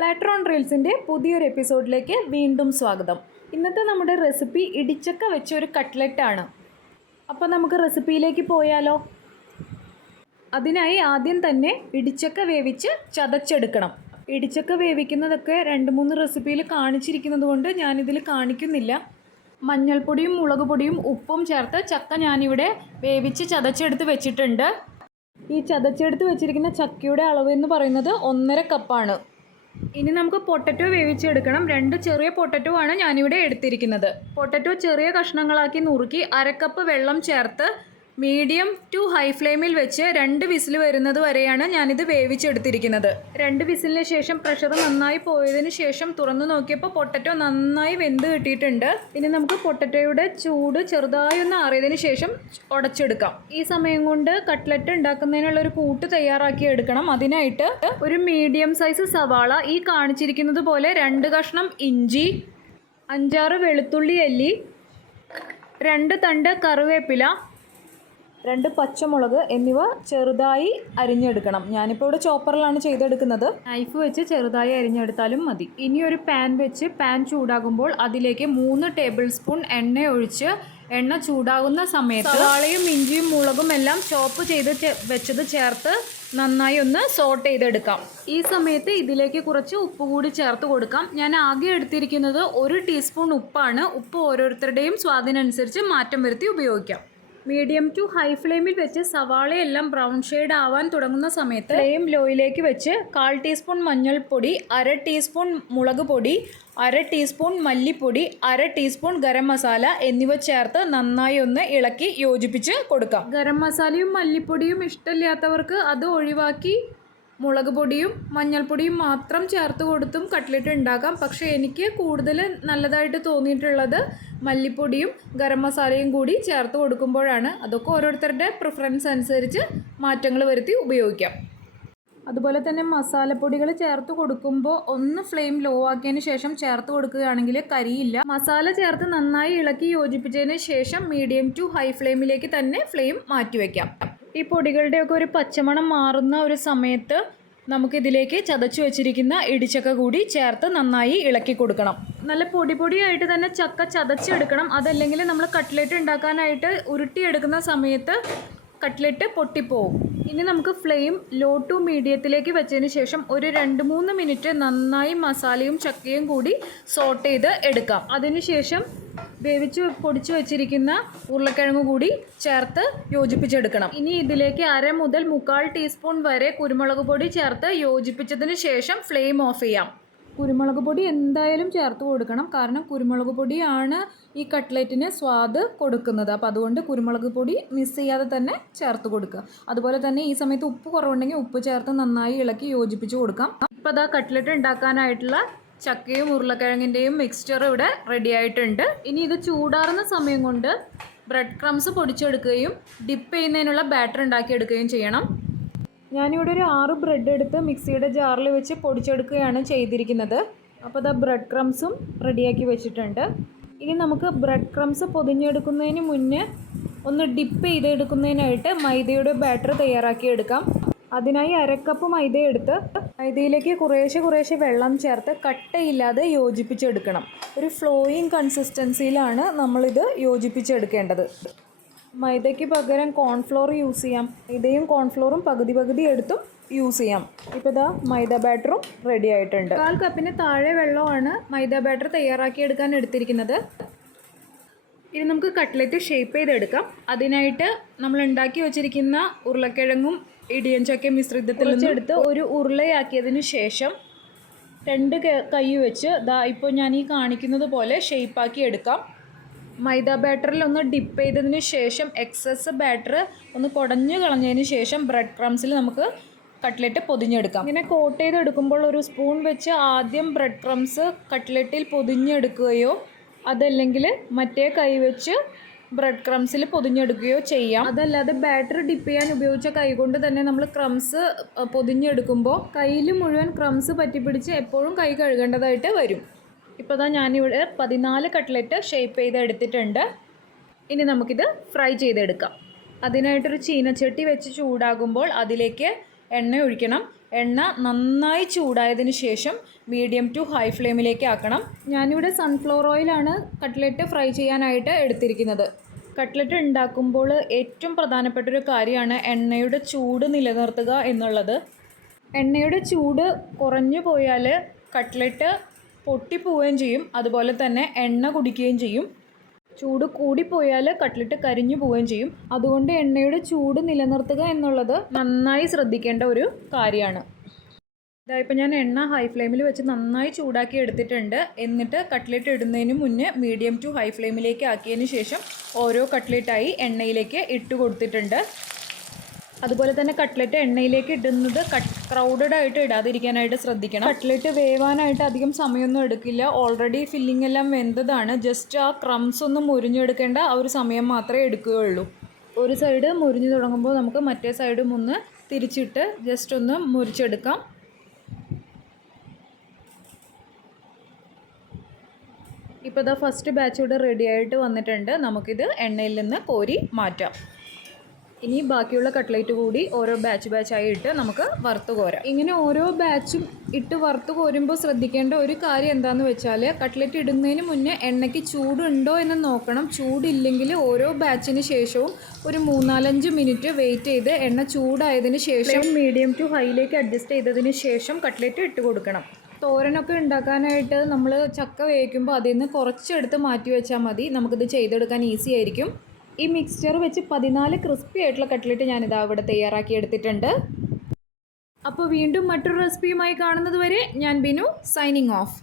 Platter on റീൽസിൻ്റെ പുതിയൊരു എപ്പിസോഡിലേക്ക് വീണ്ടും സ്വാഗതം. ഇന്നത്തെ നമ്മുടെ റെസിപ്പി ഇടിച്ചക്ക വെച്ച ഒരു കട്ട്ലറ്റാണ്. അപ്പോൾ നമുക്ക് റെസിപ്പിയിലേക്ക് പോയാലോ? അതിനായി ആദ്യം തന്നെ ഇടിച്ചക്ക വേവിച്ച് ചതച്ചെടുക്കണം. ഇടിച്ചക്ക വേവിക്കുന്നതൊക്കെ 2-3 റെസിപ്പിയിൽ കാണിച്ചിരിക്കുന്നത് കൊണ്ട് ഞാനിതിൽ കാണിക്കുന്നില്ല. മഞ്ഞൾപ്പൊടിയും മുളക് പൊടിയും ഉപ്പും ചേർത്ത് ചക്ക ഞാനിവിടെ വേവിച്ച് ചതച്ചെടുത്ത് വെച്ചിട്ടുണ്ട്. ഈ ചതച്ചെടുത്ത് വെച്ചിരിക്കുന്ന ചക്കയുടെ അളവ് എന്ന് പറയുന്നത് 1.5 കപ്പാണ്. ഇനി നമുക്ക് പൊട്ടറ്റോ വേവിച്ചെടുക്കണം. 2 ചെറിയ പൊട്ടറ്റോ ആണ് ഞാനിവിടെ എടുത്തിരിക്കുന്നത്. പൊട്ടറ്റോ ചെറിയ കഷ്ണങ്ങളാക്കി നുറുക്കി 1/2 കപ്പ് വെള്ളം ചേർത്ത് മീഡിയം ടു ഹൈ ഫ്ലെയിമിൽ വെച്ച് 2 വിസിൽ വരുന്നത് വരെയാണ് ഞാനിത് വേവിച്ചെടുത്തിരിക്കുന്നത്. 2 വിസിലിന് ശേഷം പ്രഷർ നന്നായി പോയതിന് ശേഷം തുറന്നു നോക്കിയപ്പോൾ പൊട്ടറ്റോ നന്നായി വെന്ത് കിട്ടിയിട്ടുണ്ട്. ഇനി നമുക്ക് പൊട്ടറ്റോയുടെ ചൂട് ചെറുതായി ഒന്ന് ആറിയതിന് ശേഷം ഉടച്ചെടുക്കാം. ഈ സമയം കൊണ്ട് കട്ട്ലറ്റ് ഉണ്ടാക്കുന്നതിനുള്ള ഒരു കൂട്ട് തയ്യാറാക്കി എടുക്കണം. അതിനായിട്ട് ഒരു മീഡിയം സൈസ് സവാള, ഈ കാണിച്ചിരിക്കുന്നത് പോലെ 2 കഷ്ണം ഇഞ്ചി, 5-6 വെളുത്തുള്ളി അല്ലി, 2 തണ്ട് കറിവേപ്പില, 2 പച്ചമുളക് എന്നിവ ചെറുതായി അരിഞ്ഞെടുക്കണം. ഞാനിപ്പോൾ ഇവിടെ ചോപ്പറിലാണ് ചെയ്തെടുക്കുന്നത്. നൈഫ് വെച്ച് ചെറുതായി അരിഞ്ഞെടുത്താലും മതി. ഇനി ഒരു പാൻ വെച്ച് പാൻ ചൂടാകുമ്പോൾ അതിലേക്ക് 3 ടേബിൾ സ്പൂൺ എണ്ണ ഒഴിച്ച് എണ്ണ ചൂടാകുന്ന സമയത്ത് സവാളയും ഇഞ്ചിയും മുളകും എല്ലാം ചോപ്പ് ചെയ്ത് വെച്ചത് ചേർത്ത് നന്നായി ഒന്ന് സോട്ട് ചെയ്തെടുക്കാം. ഈ സമയത്ത് ഇതിലേക്ക് കുറച്ച് ഉപ്പ് കൂടി ചേർത്ത് കൊടുക്കാം. ഞാൻ ആകെ എടുത്തിരിക്കുന്നത് 1 ടീസ്പൂൺ ഉപ്പാണ്. ഉപ്പ് ഓരോരുത്തരുടെയും സ്വാദിനനുസരിച്ച് മാറ്റം വരുത്തി ഉപയോഗിക്കാം. മീഡിയം ടു ഹൈ ഫ്ലെയിമിൽ വെച്ച് സവാളയെല്ലാം ബ്രൗൺ ഷെയ്ഡ് ആവാൻ തുടങ്ങുന്ന സമയത്ത് ഫ്ലെയിം ലോയിലേക്ക് വെച്ച് 1/4 ടീസ്പൂൺ മഞ്ഞൾപ്പൊടി, 1/2 ടീസ്പൂൺ മുളക് പൊടി, 1/2 ടീസ്പൂൺ മല്ലിപ്പൊടി, 1/2 ടീസ്പൂൺ ഗരം മസാല എന്നിവ ചേർത്ത് നന്നായി ഒന്ന് ഇളക്കി യോജിപ്പിച്ച് കൊടുക്കാം. ഗരം മസാലയും മല്ലിപ്പൊടിയും ഇഷ്ടമില്ലാത്തവർക്ക് അത് ഒഴിവാക്കി മുളക് പൊടിയും മഞ്ഞൾപ്പൊടിയും മാത്രം ചേർത്ത് കൊടുത്തും കട്ട്ലറ്റ് ഉണ്ടാക്കാം. പക്ഷേ എനിക്ക് കൂടുതൽ നല്ലതായിട്ട് തോന്നിയിട്ടുള്ളത് മല്ലിപ്പൊടിയും ഗരം മസാലയും കൂടി ചേർത്ത് കൊടുക്കുമ്പോഴാണ്. അതൊക്കെ ഓരോരുത്തരുടെ പ്രിഫറൻസ് അനുസരിച്ച് മാറ്റങ്ങൾ വരുത്തി ഉപയോഗിക്കാം. അതുപോലെ തന്നെ മസാലപ്പൊടികൾ ചേർത്ത് കൊടുക്കുമ്പോൾ ഒന്ന് ഫ്ലെയിം ലോ ആക്കിയതിന് ശേഷം ചേർത്ത് കൊടുക്കുകയാണെങ്കിൽ കരിയില്ല. മസാല ചേർത്ത് നന്നായി ഇളക്കി യോജിപ്പിച്ചതിന് ശേഷം മീഡിയം ടു ഹൈ ഫ്ലെയിമിലേക്ക് തന്നെ ഫ്ലെയിം മാറ്റിവെക്കാം. ഈ പൊടികളുടെയൊക്കെ ഒരു പച്ചമണം മാറുന്ന ഒരു സമയത്ത് നമുക്കിതിലേക്ക് ചതച്ചു വെച്ചിരിക്കുന്ന ഇടിച്ചക്ക കൂടി ചേർത്ത് നന്നായി ഇളക്കി കൊടുക്കണം. നല്ല പൊടിയായിട്ട് തന്നെ ചക്ക ചതച്ചെടുക്കണം. അതല്ലെങ്കിൽ നമ്മൾ കട്ട്ലറ്റ് ഉണ്ടാക്കാനായിട്ട് ഉരുട്ടിയെടുക്കുന്ന സമയത്ത് കട്ട്ലറ്റ് പൊട്ടിപ്പോവും. ഇനി നമുക്ക് ഫ്ലെയിം ലോ ടു മീഡിയത്തിലേക്ക് വെച്ചതിന് ശേഷം ഒരു 2-3 മിനിറ്റ് നന്നായി മസാലയും ചക്കയും കൂടി സോട്ട് ചെയ്ത് എടുക്കാം. അതിനുശേഷം പൊടിച്ചു വെച്ചിരിക്കുന്ന ഉരുളക്കിഴങ്ങ് കൂടി ചേർത്ത് യോജിപ്പിച്ചെടുക്കണം. ഇനി ഇതിലേക്ക് 1/2 മുതൽ 1/4 ടീസ്പൂൺ വരെ കുരുമുളക് പൊടി ചേർത്ത് യോജിപ്പിച്ചതിന് ശേഷം ഫ്ലെയിം ഓഫ് ചെയ്യാം. കുരുമുളക് പൊടി എന്തായാലും ചേർത്ത് കൊടുക്കണം. കാരണം കുരുമുളക് പൊടിയാണ് ഈ കട്ട്ലറ്റിന് സ്വാദ് കൊടുക്കുന്നത്. അപ്പോൾ അതുകൊണ്ട് കുരുമുളക് പൊടി മിസ് ചെയ്യാതെ തന്നെ ചേർത്ത് കൊടുക്കുക. അതുപോലെ തന്നെ ഈ സമയത്ത് ഉപ്പ് കുറവുണ്ടെങ്കിൽ ഉപ്പ് ചേർത്ത് നന്നായി ഇളക്കി യോജിപ്പിച്ച് കൊടുക്കാം. ഇപ്പോൾ അതാ കട്ട്ലറ്റ് ഉണ്ടാക്കാനായിട്ടുള്ള ചക്കയും ഉരുളക്കിഴങ്ങിൻ്റെയും മിക്സ്ചർ ഇവിടെ റെഡി ആയിട്ടുണ്ട്. ഇനി ഇത് ചൂടാറുന്ന സമയം കൊണ്ട് ബ്രെഡ് ക്രംസ് പൊടിച്ചെടുക്കുകയും ഡിപ്പ് ചെയ്യുന്നതിനുള്ള ബാറ്റർ ഉണ്ടാക്കിയെടുക്കുകയും ചെയ്യണം. ഞാനിവിടെ ഒരു 6 ബ്രെഡ് എടുത്ത് മിക്സിയുടെ ജാറിൽ വെച്ച് പൊടിച്ചെടുക്കുകയാണ് ചെയ്തിരിക്കുന്നത്. അപ്പോൾ ഇതാ ബ്രെഡ് ക്രംസും റെഡിയാക്കി വെച്ചിട്ടുണ്ട്. ഇനി നമുക്ക് ബ്രെഡ് ക്രംസ് പൊതിഞ്ഞെടുക്കുന്നതിന് മുന്നേ ഒന്ന് ഡിപ്പ് ചെയ്തെടുക്കുന്നതിനായിട്ട് മൈദയുടെ ബാറ്റർ തയ്യാറാക്കിയെടുക്കാം. അതിനായി 1/2 കപ്പ് മൈദ എടുത്ത് മൈദയിലേക്ക് കുറേശ്ശെ വെള്ളം ചേർത്ത് കട്ടയില്ലാതെ യോജിപ്പിച്ചെടുക്കണം. ഒരു ഫ്ലോയിങ് കൺസിസ്റ്റൻസിയിലാണ് നമ്മളിത് യോജിപ്പിച്ചെടുക്കേണ്ടത്. മൈദയ്ക്ക് പകരം കോൺഫ്ലോർ യൂസ് ചെയ്യാം. മൈദയും കോൺഫ്ലോറും പകുതി എടുത്തും യൂസ് ചെയ്യാം. ഇപ്പോൾ ഇതാ മൈദ ബാറ്ററും റെഡി ആയിട്ടുണ്ട്. 1/4 കപ്പിന് താഴെ വെള്ളമാണ് മൈദ ബാറ്റർ തയ്യാറാക്കിയെടുക്കാൻ എടുത്തിരിക്കുന്നത്. ഇനി നമുക്ക് കട്ട്ലറ്റ് ഷേപ്പ് ചെയ്തെടുക്കാം. അതിനായിട്ട് നമ്മൾ ഉണ്ടാക്കി വെച്ചിരിക്കുന്ന ഉരുളക്കിഴങ്ങും ഇടിയൻ ചക്കയും മിശ്രിതത്തിൽ നിന്നെടുത്ത് ഒരു ഉരുളയാക്കിയതിന് ശേഷം 2 കൈ വെച്ച് ഇപ്പോൾ ഞാൻ ഈ കാണിക്കുന്നത് പോലെ ഷേപ്പാക്കി എടുക്കാം. മൈദ ബാറ്ററിൽ ഒന്ന് ഡിപ്പ് ചെയ്തതിന് ശേഷം എക്സസ് ബാറ്റർ ഒന്ന് കുടഞ്ഞു കളഞ്ഞതിന് ശേഷം ബ്രെഡ് ക്രംസിൽ നമുക്ക് കട്ട്ലറ്റ് പൊതിഞ്ഞെടുക്കാം. ഇങ്ങനെ കോട്ട് ചെയ്തെടുക്കുമ്പോൾ ഒരു സ്പൂൺ വെച്ച് ആദ്യം ബ്രെഡ് ക്രംസ് കട്ട്ലറ്റിൽ പൊതിഞ്ഞെടുക്കുകയോ അതല്ലെങ്കിൽ മറ്റേ കൈ വെച്ച് ബ്രെഡ് ക്രംസിൽ പൊതിഞ്ഞെടുക്കുകയോ ചെയ്യാം. അതല്ലാതെ ബാറ്റർ ഡിപ്പ് ചെയ്യാൻ ഉപയോഗിച്ച കൈ കൊണ്ട് തന്നെ നമ്മൾ ക്രംസ് പൊതിഞ്ഞെടുക്കുമ്പോൾ കയ്യിൽ മുഴുവൻ ക്രംസ് പറ്റിപ്പിടിച്ച് എപ്പോഴും കൈ കഴുകേണ്ടതായിട്ട് വരും. ഇപ്പോൾ ഞാനിവിടെ 14 കട്ട്ലറ്റ് ഷേപ്പ് ചെയ്ത് എടുത്തിട്ടുണ്ട്. ഇനി നമുക്കിത് ഫ്രൈ ചെയ്തെടുക്കാം. അതിനായിട്ടൊരു ചീനച്ചട്ടി വെച്ച് ചൂടാകുമ്പോൾ അതിലേക്ക് എണ്ണ ഒഴിക്കണം. എണ്ണ നന്നായി ചൂടായതിന് ശേഷം മീഡിയം ടു ഹൈ ഫ്ലെയിമിലേക്ക് ആക്കണം. ഞാനിവിടെ സൺഫ്ലവർ ഓയിലാണ് കട്ട്ലറ്റ് ഫ്രൈ ചെയ്യാനായിട്ട് എടുത്തിരിക്കുന്നത്. കട്ട്ലറ്റ് ഉണ്ടാക്കുമ്പോൾ ഏറ്റവും പ്രധാനപ്പെട്ടൊരു കാര്യമാണ് എണ്ണയുടെ ചൂട് നിലനിർത്തുക എന്നുള്ളത്. എണ്ണയുടെ ചൂട് കുറഞ്ഞു പോയാൽ കട്ട്ലറ്റ് പൊട്ടിപ്പോവുകയും ചെയ്യും, അതുപോലെ തന്നെ എണ്ണ കുടിക്കുകയും ചെയ്യും. ചൂട് കൂടിപ്പോയാൽ കട്ട്ലറ്റ് കരിഞ്ഞു പോവുകയും ചെയ്യും. അതുകൊണ്ട് എണ്ണയുടെ ചൂട് നിലനിർത്തുക എന്നുള്ളത് നന്നായി ശ്രദ്ധിക്കേണ്ട ഒരു കാര്യമാണ്. ഇതായിപ്പോൾ ഞാൻ എണ്ണ ഹൈ ഫ്ലെയിമിൽ വെച്ച് നന്നായി ചൂടാക്കി എടുത്തിട്ടുണ്ട്. എന്നിട്ട് കട്ട്ലറ്റ് ഇടുന്നതിന് മുന്നേ മീഡിയം ടു ഹൈ ഫ്ലെയിമിലേക്ക് ആക്കിയതിന് ശേഷം ഓരോ കട്ട്ലറ്റായി എണ്ണയിലേക്ക് ഇട്ട് കൊടുത്തിട്ടുണ്ട്. അതുപോലെ തന്നെ കട്ട്ലറ്റ് എണ്ണയിലേക്ക് ഇടുന്നത് ക്രൗഡഡ് ആയിട്ട് ഇടാതിരിക്കാനായിട്ട് ശ്രദ്ധിക്കണം. കട്ട്ലറ്റ് വേവാനായിട്ട് അധികം സമയമൊന്നും എടുക്കില്ല. ഓൾറെഡി ഫില്ലിംഗ് എല്ലാം വെന്തതാണ്. ജസ്റ്റ് ആ ക്രംസ് ഒന്ന് മുരിഞ്ഞെടുക്കേണ്ട ആ ഒരു സമയം മാത്രമേ എടുക്കുകയുള്ളൂ. ഒരു സൈഡ് മുരിഞ്ഞു തുടങ്ങുമ്പോൾ നമുക്ക് മറ്റേ സൈഡും ഒന്ന് തിരിച്ചിട്ട് ജസ്റ്റ് ഒന്ന് മുരിച്ചെടുക്കാം. ഇപ്പോൾ ഇതാ ഫസ്റ്റ് ബാച്ച് ഇവിടെ റെഡി ആയിട്ട് വന്നിട്ടുണ്ട്. നമുക്കിത് എണ്ണയിൽ നിന്ന് കോരി മാറ്റാം. ഇനി ബാക്കിയുള്ള കട്ട്ലേറ്റ് കൂടി ഓരോ ബാച്ചായി ഇട്ട് നമുക്ക് വറുത്ത് കോരാം. ഇങ്ങനെ ഓരോ ബാച്ചും ഇട്ട് വറുത്ത് കോരുമ്പോൾ ശ്രദ്ധിക്കേണ്ട ഒരു കാര്യം എന്താണെന്ന് വെച്ചാൽ, കട്ട്ലേറ്റ് ഇടുന്നതിന് മുന്നേ എണ്ണയ്ക്ക് ചൂടുണ്ടോ എന്ന് നോക്കണം. ചൂടില്ലെങ്കിൽ ഓരോ ബാച്ചിന് ശേഷവും ഒരു 3-4 മിനിറ്റ് വെയിറ്റ് ചെയ്ത് എണ്ണ ചൂടായതിന് ശേഷം മീഡിയം ടു ഹൈയിലേക്ക് അഡ്ജസ്റ്റ് ചെയ്തതിന് ശേഷം കട്ട്ലേറ്റ് ഇട്ട് കൊടുക്കണം. തോരനൊക്കെ ഉണ്ടാക്കാനായിട്ട് നമ്മൾ ചക്ക വേവിക്കുമ്പോൾ അതിൽ നിന്ന് കുറച്ചെടുത്ത് മാറ്റി വെച്ചാൽ മതി. നമുക്കിത് ചെയ്തെടുക്കാൻ ഈസി ആയിരിക്കും. ഈ മിക്സ്ചർ വെച്ച് 14 ക്രിസ്പി ആയിട്ടുള്ള കട്ട്ലറ്റ് ഞാനിതാ ഇവിടെ തയ്യാറാക്കി എടുത്തിട്ടുണ്ട്. അപ്പോൾ വീണ്ടും മറ്റൊരു റെസിപ്പിയുമായി കാണുന്നത് വരെ ഞാൻ ബിനു, സൈനിങ് ഓഫ്.